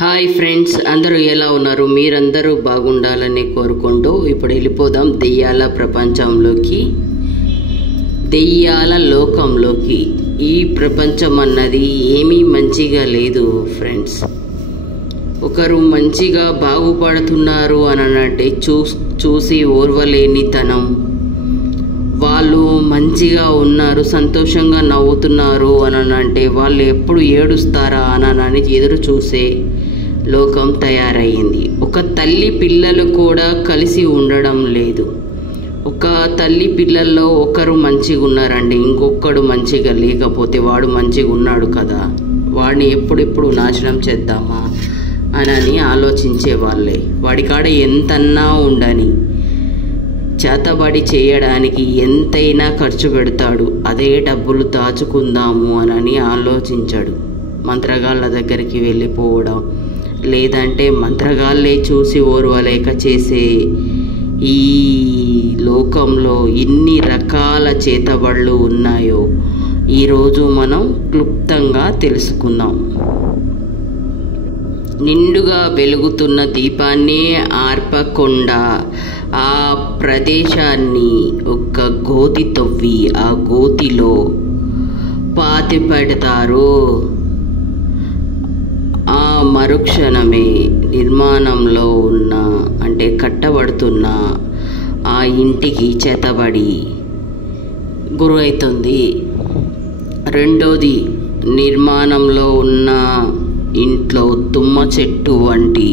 Hi friends, అందరూ ఎలా ఉన్నారు? మీరందరూ బాగుండాలని కోరుకుంటూ ఇప్పుడు వెళ్ళిపోదాం దెయ్యాల ప్రపంచంలోకి, దెయ్యాల లోకంలోకి. ఈ ప్రపంచం అన్నది ఏమీ మంచిగా లేదు ఫ్రెండ్స్. ఒకరు మంచిగా బాగుపడుతున్నారు అనంటే చూసి ఓర్వలేనితనం, వాళ్ళు మంచిగా ఉన్నారు, సంతోషంగా నవ్వుతున్నారు అనంటే వాళ్ళు ఎప్పుడు ఏడుస్తారా అని ఎదురు చూసే లోకం తయారయ్యింది. ఒక తల్లి పిల్లలు కూడా కలిసి ఉండడం లేదు. ఒక తల్లి పిల్లల్లో ఒకరు మంచిగా ఉన్నారండి, ఇంకొకడు మంచిగా లేకపోతే వాడు మంచిగా ఉన్నాడు కదా, వాడిని ఎప్పుడెప్పుడు నాశనం చేద్దామా అని ఆలోచించే వాళ్ళే. వాడికాడ ఎంతన్నా ఉండని, చేతబడి చేయడానికి ఎంతైనా ఖర్చు పెడతాడు. అదే డబ్బులు దాచుకుందాము అని ఆలోచించాడు. మంత్రగాళ్ళ దగ్గరికి వెళ్ళిపోవడం, లేదంటే మంత్రగాళ్ళే చూసి ఓర్వలేక చేసే ఈ లోకంలో ఎన్ని రకాల చేతబడులు ఉన్నాయో ఈరోజు మనం క్లుప్తంగా తెలుసుకుందాం. నిండుగా వెలుగుతున్న దీపాన్ని ఆర్పకుండా ఆ ప్రదేశాన్ని ఒక గోతి తవ్వి ఆ గోతిలో పాతి పెడతారు. ఆ మరుక్షణమే నిర్మాణంలో ఉన్న అంటే కట్టబడుతున్న ఆ ఇంటికి చేతబడి గురైతుంది. రెండోది, నిర్మాణంలో ఉన్న ఇంట్లో తుమ్మ చెట్టు వంటి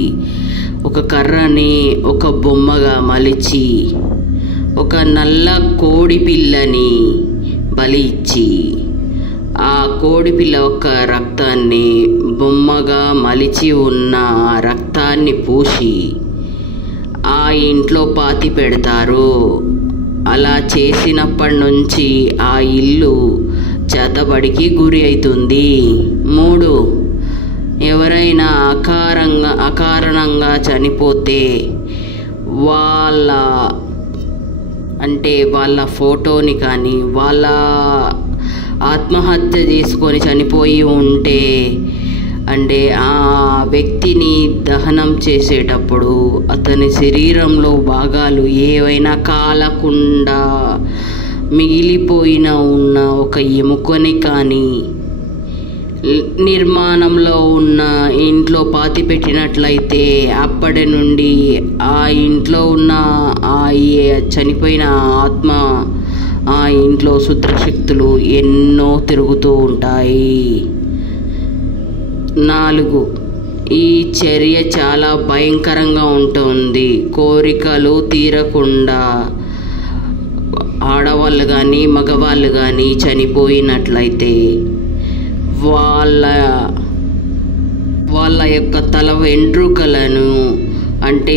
ఒక కర్రని ఒక బొమ్మగా మలిచి ఒక నల్ల కోడి పిల్లని బలి ఇచ్చి ఆ కోడిపిల్ల యొక్క రక్తాన్ని బొమ్మగా మలిచి ఉన్న రక్తాన్ని పూసి ఆ ఇంట్లో పాతి పెడతారు. అలా చేసినప్పటి నుంచి ఆ ఇల్లు చేతబడికి గురి అవుతుంది. 3, ఎవరైనా అకారణంగా చనిపోతే వాళ్ళ ఫోటోని కానీ వాళ్ళ ఆత్మహత్య చేసుకొని చనిపోయి ఉంటే అంటే ఆ వ్యక్తిని దహనం చేసేటప్పుడు అతని శరీరంలో భాగాలు ఏవైనా కాలకుండా మిగిలిపోయిన ఉన్న ఒక ఎముకని కానీ నిర్మాణంలో ఉన్న ఇంట్లో పాతి పెట్టినట్లయితే అప్పటి నుండి ఆ ఇంట్లో ఉన్న ఆ చనిపోయిన ఆత్మ ఆ ఇంట్లో శుద్రశక్తులు ఎన్నో తిరుగుతూ ఉంటాయి. 4, ఈ చర్య చాలా భయంకరంగా ఉంటుంది. కోరికలు తీరకుండా ఆడవాళ్ళు కానీ మగవాళ్ళు కానీ చనిపోయినట్లయితే వాళ్ళ యొక్క తల వెంట్రుకలను అంటే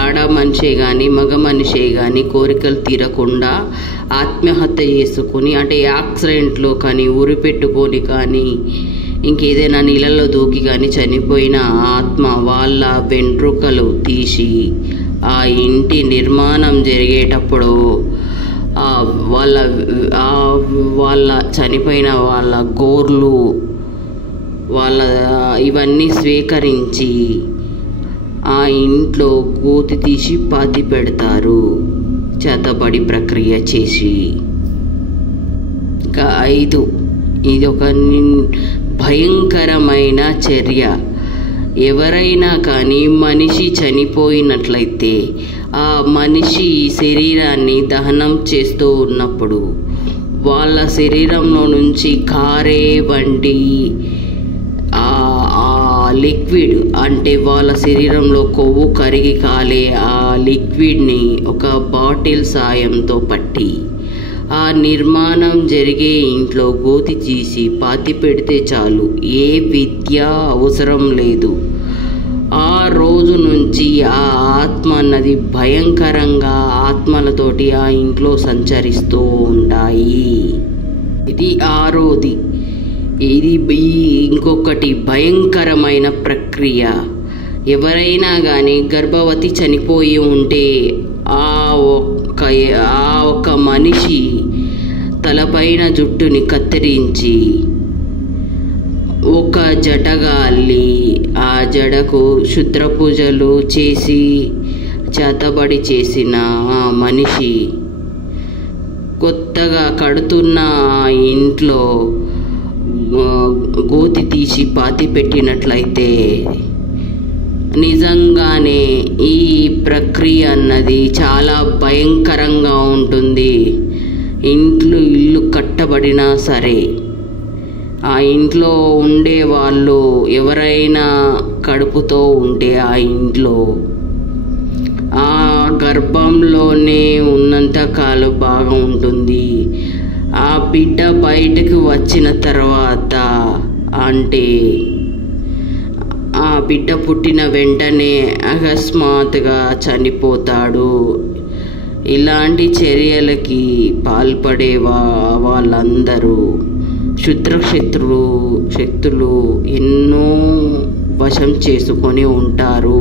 ఆడ మనిషే కానీ మగ మనిషే కానీ కోరికలు తీరకుండా ఆత్మహత్య చేసుకొని అంటే యాక్సిడెంట్లో కానీ ఉరి పెట్టుకొని కానీ ఇంకేదైనా నీళ్ళల్లో దూకి కానీ చనిపోయిన ఆత్మ వాళ్ళ వెంట్రుకలు తీసి ఆ ఇంటి నిర్మాణం జరిగేటప్పుడు వాళ్ళ చనిపోయిన వాళ్ళ గోర్లు ఇవన్నీ స్వీకరించి ఆ ఇంట్లో గోతి తీసి పాతి పెడతారు చేతబడి ప్రక్రియ చేసి. ఇంకా 5, ఇది ఒక భయంకరమైన చర్య. ఎవరైనా కానీ మనిషి చనిపోయినట్లయితే ఆ మనిషి శరీరాన్ని దహనం చేస్తూ ఉన్నప్పుడు వాళ్ళ శరీరంలో నుంచి కారే వంటి లిక్విడ్ అంటే వాళ్ళ శరీరంలో కొవ్వు కరిగి కాలే ఆ లిక్విడ్ని ఒక బాటిల్ సాయంతో పట్టి ఆ నిర్మాణం జరిగే ఇంట్లో గోతి తీసి పాతి పెడితే చాలు, ఏ విద్య అవసరం లేదు. ఆ రోజు నుంచి ఆ ఆత్మ అన్నది భయంకరంగా ఆత్మలతోటి ఆ ఇంట్లో సంచరిస్తూ ఉంటాయి. ఇది 6ది. ఇది ఇంకొకటి భయంకరమైన ప్రక్రియ. ఎవరైనా కానీ గర్భవతి చనిపోయి ఉంటే ఆ ఒక్క మనిషి తలపైన జుట్టుని కత్తిరించి ఒక జటగా అల్లి ఆ జడకు క్షుద్ర పూజలు చేసి చేతబడి చేసిన ఆ మనిషి కొత్తగా కడుతున్న ఆ ఇంట్లో గోతి తీసి పాతి పెట్టినట్లయితే నిజంగానే ఈ ప్రక్రియ అన్నది చాలా భయంకరంగా ఉంటుంది. ఇల్లు కట్టబడినా సరే ఆ ఇంట్లో ఉండే వాళ్ళు ఎవరైనా కడుపుతో ఉంటే ఆ ఇంట్లో ఆ గర్భంలోనే ఉన్నంతకాలం బాగా ఉంటుంది. ఆ బిడ్డ బయటకు వచ్చిన తర్వాత అంటే ఆ బిడ్డ పుట్టిన వెంటనే అకస్మాత్తుగా చనిపోతాడు. ఇలాంటి చర్యలకి పాల్పడే వాళ్ళందరూ క్షుద్ర శక్తులు ఎన్నో వశం చేసుకొని ఉంటారు.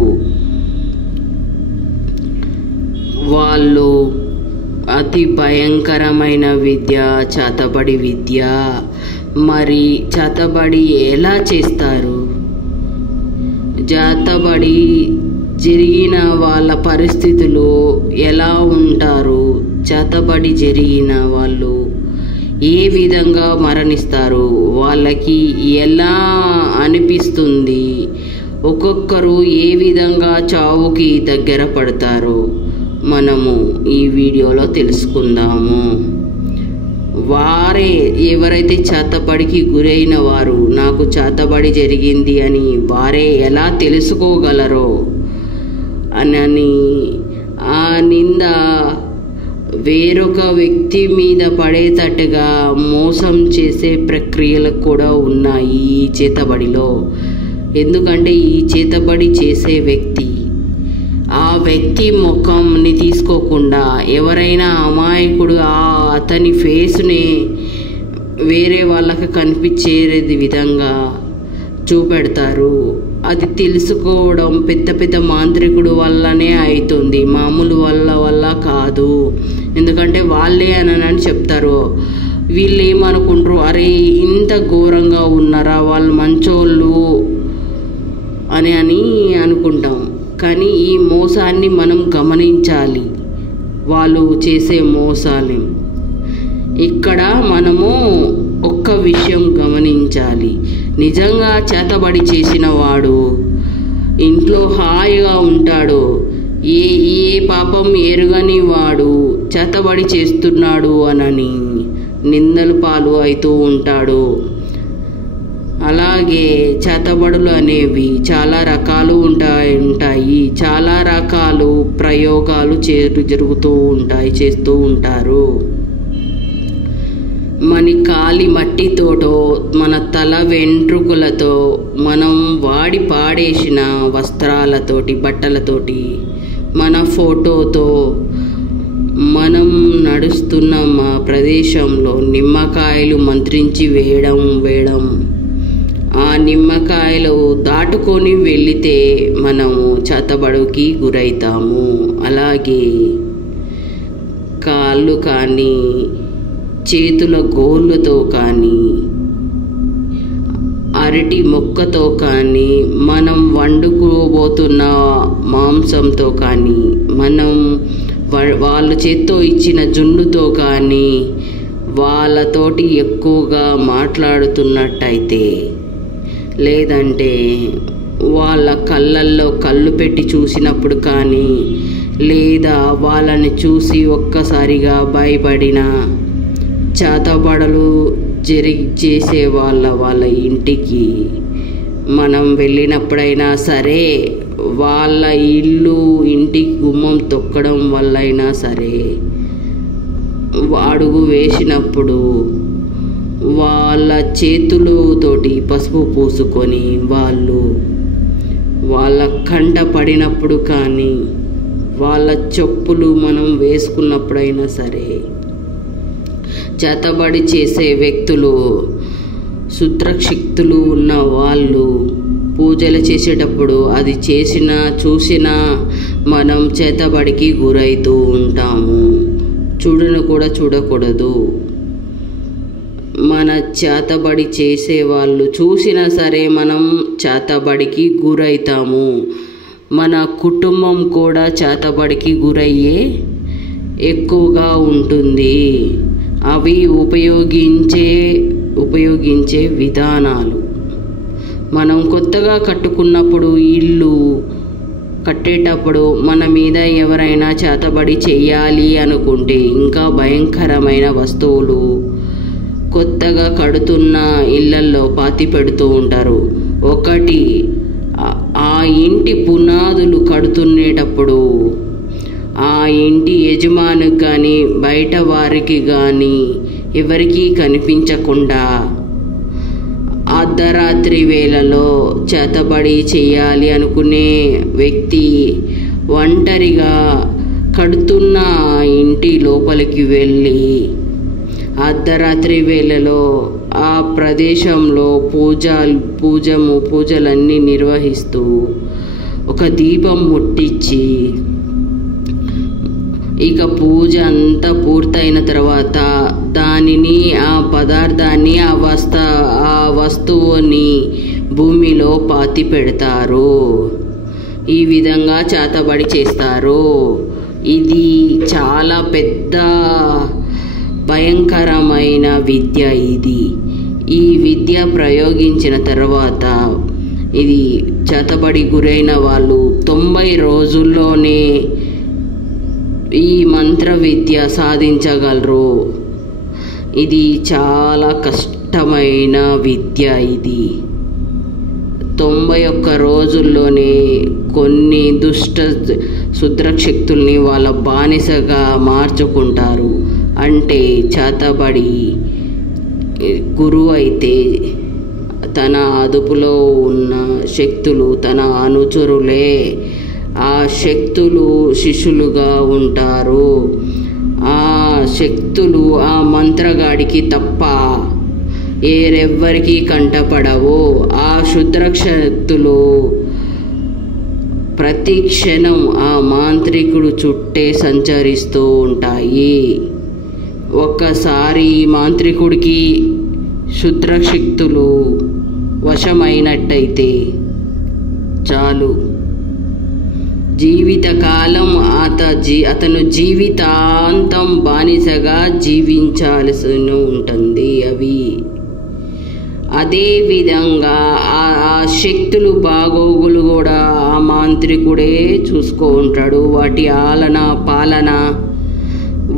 వాళ్ళు అతి భయంకరమైన విద్య చేతబడి విద్య. మరి చేతబడి ఎలా చేస్తారు? చేతబడి జరిగిన వాళ్ళ పరిస్థితులు ఎలా ఉంటారు? చేతబడి జరిగిన వాళ్ళు ఏ విధంగా మరణిస్తారు? వాళ్ళకి ఎలా అనిపిస్తుంది? ఒక్కొక్కరు ఏ విధంగా చావుకి దగ్గర పడతారు మనము ఈ వీడియోలో తెలుసుకుందాము. ఎవరైతే చేతబడికి గురైన వారు నాకు చేతబడి జరిగింది అని వారే ఎలా తెలుసుకోగలరో అని ఆ నింద వేరొక వ్యక్తి మీద పడేటట్టుగా మోసం చేసే ప్రక్రియలు కూడా ఉన్నాయి ఈ చేతబడిలో. ఎందుకంటే ఈ చేతబడి చేసే వ్యక్తి ఆ వ్యక్తి ముఖంని తీసుకోకుండా ఎవరైనా అమాయకుడు అతని ఫేస్ని వేరే వాళ్ళకి కనిపించే విధంగా చూపెడతారు. అది తెలుసుకోవడం పెద్ద పెద్ద మాంత్రికుడు వల్లనే అవుతుంది, మామూలు వల్ల కాదు. ఎందుకంటే వాళ్ళే అని చెప్తారు. వీళ్ళు ఏమనుకుంటారు, అరే ఇంత ఘోరంగా ఉన్నారా వాళ్ళు మంచోళ్ళు అని అనుకుంటాం. కానీ ఈ మోసాన్ని మనం గమనించాలి, వాళ్ళు చేసే మోసాలు. ఇక్కడ మనము ఒక్క విషయం గమనించాలి, నిజంగా చేతబడి చేసిన వాడు ఇంట్లో హాయిగా ఉంటాడు. ఏ పాపం ఎరుగని వాడు చేతబడి చేస్తున్నాడు అని నిందలు పాలు అవుతూ ఉంటాడు. అలాగే చేతబడులు అనేవి చాలా రకాలు ఉంటాయి. చాలా రకాలు ప్రయోగాలు జరుగుతూ ఉంటాయి, చేస్తూ ఉంటారు. మన కాలి మట్టితోటో మన తల వెంట్రుకలతో మనం వాడి పాడేసిన వస్త్రాలతోటి బట్టలతోటి మన ఫోటోతో మనం నడుస్తున్న మా ప్రదేశంలో నిమ్మకాయలు మంత్రించి వేయడం ఆ నిమ్మకాయలు దాటుకొని వెళితే మనము చేతబడికి గురవుతాము. అలాగే కాళ్ళు కానీ చేతుల గోళ్ళతో కానీ అరటి మొక్కతో కానీ మనం వండుకోబోతున్న మాంసంతో కానీ మనం వాళ్ళు చేత్తో ఇచ్చిన జున్నుతో కానీ వాళ్ళతోటి ఎక్కువగా మాట్లాడుతున్నట్టయితే, లేదంటే వాళ్ళ కళ్ళల్లో కళ్ళు పెట్టి చూసినప్పుడు కానీ, లేదా వాళ్ళని చూసి ఒక్కసారిగా భయపడిన చేతబడులు చేసే వాళ్ళ ఇంటికి మనం వెళ్ళినప్పుడైనా సరే, వాళ్ళ ఇంటికి గుమ్మం తొక్కడం వల్లైనా సరే, అడుగు వేసినప్పుడు వాళ్ళ చేతులతోటి పసుపు పూసుకొని వాళ్ళ కంట పడినప్పుడు కానీ, వాళ్ళ చెప్పులు మనం వేసుకున్నప్పుడైనా సరే, చేతబడి చేసే వ్యక్తులు శుద్రశక్తులు ఉన్న వాళ్ళు పూజలు చేసేటప్పుడు అది చూసినా మనం చేతబడికి గురవుతూ ఉంటాము. కూడా చూడకూడదు. మన చేతబడి చేసేవాళ్ళు చూసినా సరే మనం చేతబడికి గురవుతాము. మన కుటుంబం కూడా చేతబడికి గురయ్యే ఎక్కువగా ఉంటుంది. అవి ఉపయోగించే విధానాలు. మనం కొత్తగా కట్టుకున్నప్పుడు ఇల్లు కట్టేటప్పుడు మన మీద ఎవరైనా చేతబడి చేయాలి అనుకుంటే ఇంకా భయంకరమైన వస్తువులు కొత్తగా కడుతున్న ఇళ్లల్లో పాతి పెడుతూ ఉంటారు. ఒకటి, ఆ ఇంటి పునాదులు కడుతునేటప్పుడు ఆ ఇంటి యజమానికి కానీ బయట వారికి కానీ ఎవరికీ కనిపించకుండా అర్ధరాత్రి వేళలో చేతబడి చేయాలి అనుకునే వ్యక్తి ఒంటరిగా కడుతున్న ఇంటి లోపలికి వెళ్ళి అర్ధరాత్రి వేళలో ఆ ప్రదేశంలో పూజలన్నీ నిర్వహిస్తూ ఒక దీపం ముట్టించి ఇక పూజ అంతా పూర్తయిన తర్వాత దానిని ఆ పదార్థాన్ని ఆ వస్తువుని భూమిలో పాతి పెడతారు. ఈ విధంగా చేతబడి చేస్తారు. ఇది చాలా పెద్ద భయంకరమైన విద్య. ఈ విద్య ప్రయోగించిన తర్వాత ఇది చేతబడి గురైన వాళ్ళు 90 రోజుల్లోనే ఈ మంత్ర విద్య సాధించగలరు. ఇది చాలా కష్టమైన విద్య. ఇది 91 రోజుల్లోనే కొన్ని క్షుద్ర శక్తుల్ని వాళ్ళ బానిసగా మార్చుకుంటారు. అంటే చేతబడి గురువు అయితే తన అదుపులో ఉన్న శక్తులు తన అనుచరులే. ఆ శక్తులు శిష్యులుగా ఉంటారు. ఆ శక్తులు ఆ మంత్రగాడికి తప్ప ఏరెవ్వరికీ కంటపడవు. ఆ క్షుద్ర శక్తులు ప్రతి క్షణం ఆ మాంత్రికుడు చుట్టే సంచరిస్తూ ఉంటాయి. ఒక్కసారి మాంత్రికుడికి క్షుద్ర శక్తులు వశమైనట్టయితే చాలు, జీవితకాలం అతను జీవితాంతం బానిసగా జీవించాల్సి ఉంటుంది. అదేవిధంగా ఆ శక్తులు బాగోగులు కూడా ఆ మాంత్రికుడే చూసుకో ఉంటాడు. వాటి పాలన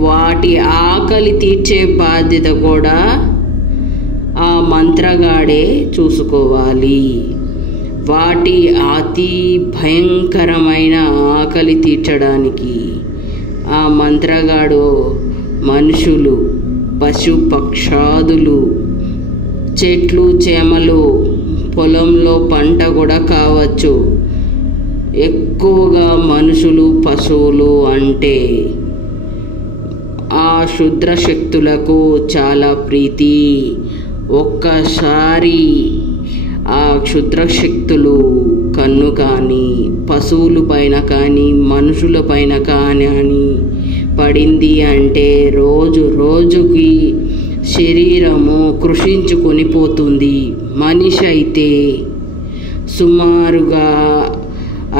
వాటి ఆకలి తీర్చే బాధ్యత కూడా ఆ మంత్రగాడే చూసుకోవాలి. వాటి అతి భయంకరమైన ఆకలి తీర్చడానికి ఆ మంత్రగాడు మనుషులు, పశు పక్షాదులు, చెట్లు చేమలు, పొలంలో పంట కూడా కావచ్చు. ఎక్కువగా మనుషులు పశువులు అంటే ఆ క్షుద్ర శక్తులకు చాలా ప్రీతి. ఒక్కసారి ఆ క్షుద్ర శక్తులు కన్ను కానీ పశువుల పైన కానీ మనుషుల పైన కానీ పడింది అంటే రోజుకి శరీరము కృషించుకొని పోతుంది. మనిషి అయితే సుమారుగా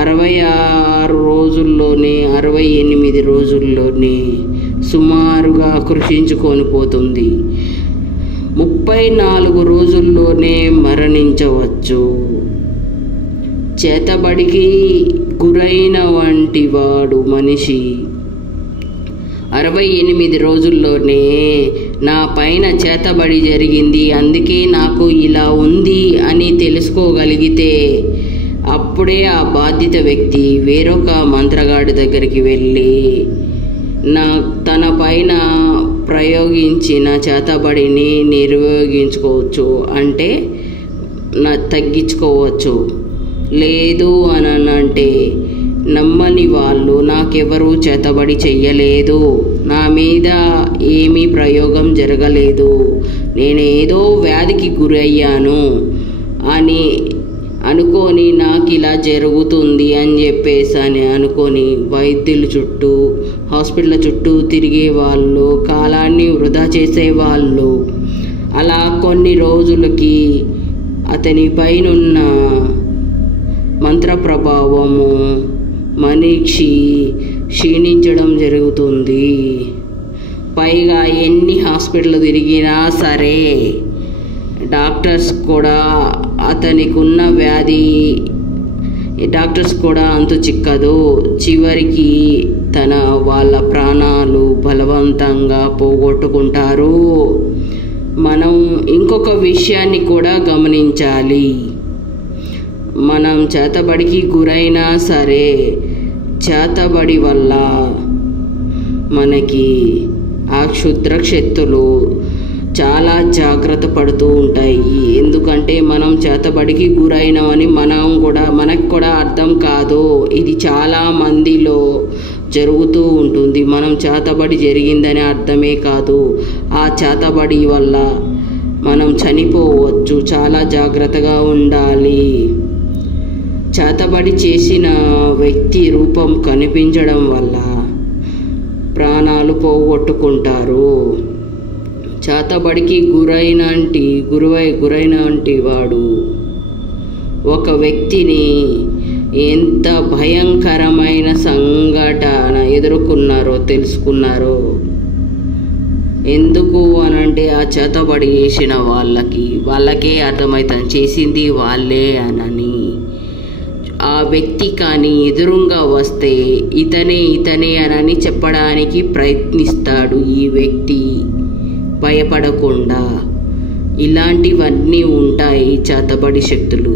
68 రోజుల్లోనే సుమారుగా కృషించుకొని పోతుంది. 34 రోజుల్లోనే మరణించవచ్చు. చేతబడికి గురైన వంటి వాడు మనిషి 68 రోజుల్లోనే నా పైన చేతబడి జరిగింది, అందుకే నాకు ఇలా ఉంది అని తెలుసుకోగలిగితే అప్పుడే ఆ బాధిత వ్యక్తి వేరొక మంత్రగాడి దగ్గరికి వెళ్ళి తన పైన ప్రయోగించిన చేతబడిని నిర్వహించుకోవచ్చు, అంటే తగ్గించుకోవచ్చు. లేదు అంటే నమ్మని వాళ్ళు నాకెవరూ చేతబడి చెయ్యలేదు, నా మీద ఏమీ ప్రయోగం జరగలేదు, నేనేదో వ్యాధికి గురయ్యాను అని అనుకొని నాకు ఇలా జరుగుతుంది అని చెప్పేసి అనుకొని వైద్యుల చుట్టూ హాస్పిటల్ చుట్టూ తిరిగే వాళ్ళు, కాలాన్ని వృధా చేసేవాళ్ళు, అలా కొన్ని రోజులకి అతని పైనున్న మంత్ర ప్రభావము మనిషి క్షీణించడం జరుగుతుంది. పైగా ఎన్ని హాస్పిటల్ తిరిగినా సరే డాక్టర్స్ కూడా అతనికి ఉన్న వ్యాధి అంతు చిక్కదు. చివరికి వాళ్ళ ప్రాణాలు బలవంతంగా పోగొట్టుకుంటారు. మనం ఇంకొక విషయాన్ని కూడా గమనించాలి. మనం చేతబడికి గురైనా సరే చేతబడి వల్ల మనకి ఆ క్షుద్ర శక్తులు చాలా జాగ్రత్త పడుతూ ఉంటాయి. ఎందుకంటే మనం చేతబడికి గురైనవని మనకు కూడా అర్థం కాదు. ఇది చాలా మందిలో జరుగుతూ ఉంటుంది. మనం చేతబడి జరిగిందని అర్థమే కాదు. ఆ చేతబడి వల్ల మనం చనిపోవచ్చు. చాలా జాగ్రత్తగా ఉండాలి. చేతబడి చేసిన వ్యక్తి రూపం కనిపించడం వల్ల ప్రాణాలు పోగొట్టుకుంటారు. చేతబడికి గురైన వాడు ఒక వ్యక్తిని ఎంత భయంకరమైన సంఘటన ఎదుర్కొన్నారో తెలుసుకున్నారో. ఎందుకు అనంటే ఆ చేతబడి చేసిన వాళ్ళకే అర్థమవుతుంది చేసింది వాళ్ళే అనని. ఆ వ్యక్తి కానీ ఎదురుగా వస్తే ఇతనే అనని చెప్పడానికి ప్రయత్నిస్తాడు ఈ వ్యక్తి భయపడకుండా. ఇలాంటివన్నీ ఉంటాయి చేతబడి శక్తులు.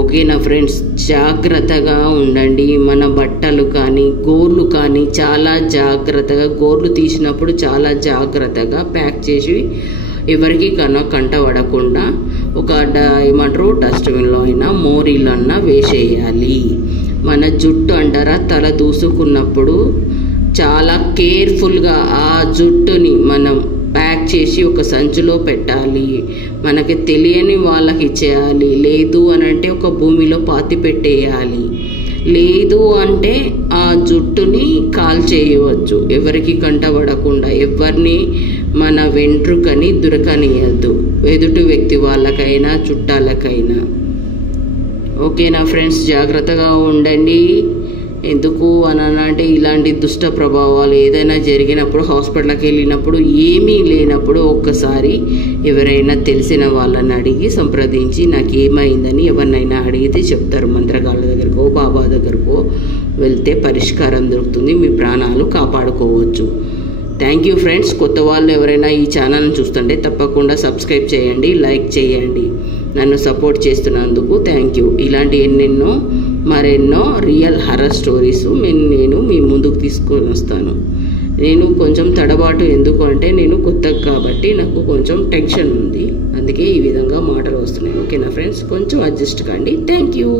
ఓకేనా ఫ్రెండ్స్, జాగ్రత్తగా ఉండండి. మన బట్టలు కానీ గోర్లు కానీ చాలా జాగ్రత్తగా, గోర్లు తీసినప్పుడు చాలా జాగ్రత్తగా ప్యాక్ చేసి ఎవరికి కంట పడకుండా ఒక డస్ట్బిన్లో అయినా మోరీలో అన్నా వేసేయాలి. మన జుట్టు అంటారా తల దూసుకున్నప్పుడు చాలా కేర్ఫుల్గా ఆ జుట్టుని మనం ప్యాక్ చేసి ఒక సంచిలో పెట్టాలి. మనకి తెలియని వాళ్ళకి ఇచ్చేయాలి. లేదు అనంటే ఒక భూమిలో పాతి పెట్టేయాలి. లేదు అంటే ఆ జుట్టుని కాల్చేయవచ్చు. ఎవరికి కంటపడకుండా ఎవరిని మన వెంట్రుకని దొరకనియద్దు, ఎదుటి వ్యక్తి వాళ్ళకైనా చుట్టాలకైనా. ఓకేనా ఫ్రెండ్స్, జాగ్రత్తగా ఉండండి. ఎందుకు అనంటే ఇలాంటి దుష్ట ప్రభావాలు ఏదైనా జరిగినప్పుడు హాస్పిటల్కి వెళ్ళినప్పుడు ఏమీ లేనప్పుడు ఒక్కసారి ఎవరైనా తెలిసిన వాళ్ళని అడిగి సంప్రదించి నాకు ఏమైందని ఎవరినైనా అడిగితే చెప్తారు. మంత్రగాళ్ళ దగ్గరకో బాబా దగ్గరకో వెళ్తే పరిష్కారం దొరుకుతుంది. మీ ప్రాణాలు కాపాడుకోవచ్చు. Thank you friends. కొత్త వాళ్ళు ఎవరైనా ఈ ఛానల్ని చూస్తుంటే తప్పకుండా సబ్స్క్రైబ్ చేయండి, లైక్ చేయండి. నన్ను సపోర్ట్ చేస్తున్నందుకు థ్యాంక్ యూ. ఇలాంటి మరెన్నో రియల్ హర్రర్ స్టోరీస్ నేను మీ ముందుకు తీసుకొని వస్తాను. నేను కొంచెం తడబాటు, ఎందుకు అంటే నేను కొత్తగా కాబట్టి నాకు కొంచెం టెన్షన్ ఉంది, అందుకే ఈ విధంగా మాటలు వస్తున్నాయి. ఓకేనా ఫ్రెండ్స్, కొంచెం అడ్జస్ట్ కండి. Thank you.